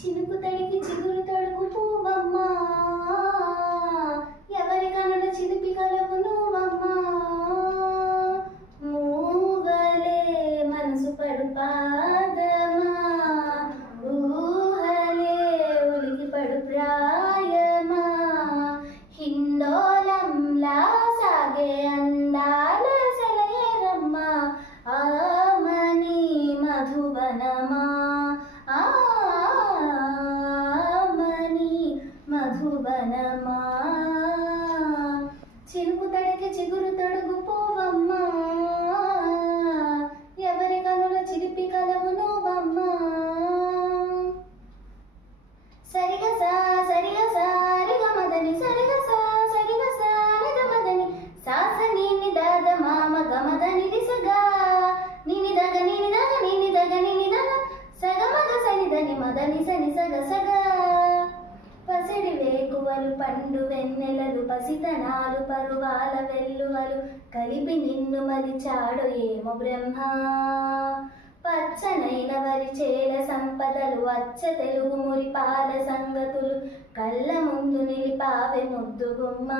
చినుకు తడికి చిగురు తడుగు పువ్వమ్మా, ఎవరి కనుల చిలిపి కలవు నువ్వమ్మా. మూవలే మనసు పడు పాదమా, ఊహలే ఉలికి పడు ప్రాయమా. హిందోళంలా సాగే అందాల సెలయేరమ్మా, ఆమని మధువనమా, ఆమని మధువనమా. చినుకు తడికి చిగురు తడుగు పువ్వమ్మా, ఎవరి కనుల చిలిపి కలవు నువ్వమ్మా. సరిగసా సరిగసా రిగమదని సరిగసా సరిగసా రిగమదని సాస నీని దాద మామ గమదని దిశగా నిని దగ నిని దగ నిని దగ నిని దగ సగమగ సనిదని మదని సని సగ సగ. పసిడి వేకువలు పండు వెన్నెలలు పసితనాలు పరువాల వెల్లువలు కలిపి నిన్ను మలిచాడు ఏమో బ్రహ్మ. పచ్చనైన వరి చేల సంపదలు అచ్చ తెలుగు మురిపాల సంగతులు కళ్ళ ముందు నిలిపావె ముద్దుగుమ్మ.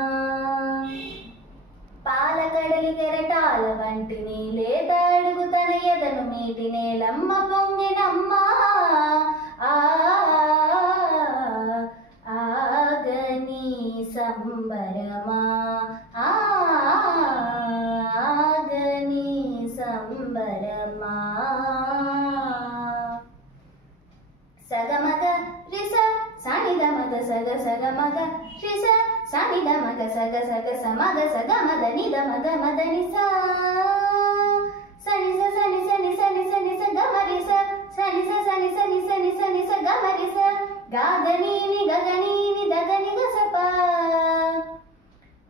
పాలకడలి కెరటాల వంటి నీలేత అడుగు తన ఎదను మీటి నేలమ్మ పొంగినమ్మ. ఆగని సంబరమా, ఆగని సంబరమా. సగమగ రిస సనిద మగ సగ సగ మగ రిస సనిద మగ సగ సగ సమగ సగ మద నిద మద మద నిస సని స సని సని సని సని స గమరిస సని స సని సని సని సని స గమరిస గాగనీని గగనీని దగని గసప.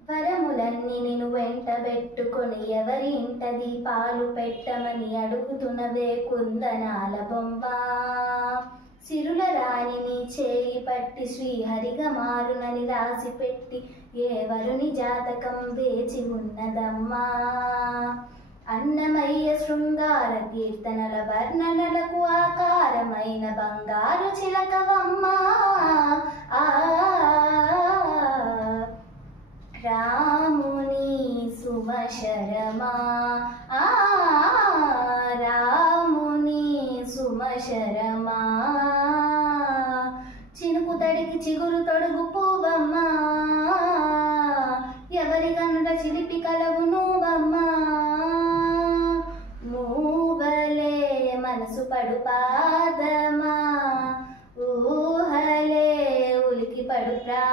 వరములన్నీ నిన్ను వెంట పెట్టుకొని ఎవరి ఇంట దీపాలు పెట్టమని అడుగుతున్నవే కుందనాల బొమ్మ. సిరుల రాణి నీ చేయి పట్టి శ్రీహరిగా మారునని రాసి పెట్టి ఎవరుని జాతకం వేచి ఉన్నదమ్మా. అన్నమయ్య శృంగార కీర్తనల వర్ణనలకు ఆకారమైన బంగారు చిలకవమ్మా. రాముని సుమశరమా, రాముని సుమశరమా. చినుకు తడికి చిగురు తొడుగు పువ్వమ్మా, ఎవరి కనుల చిలిపి కలవు నువ్వమ్మా. మూవలే మనసు పడు పాదమా, ఊహలే ఉలికి పడు ప్రా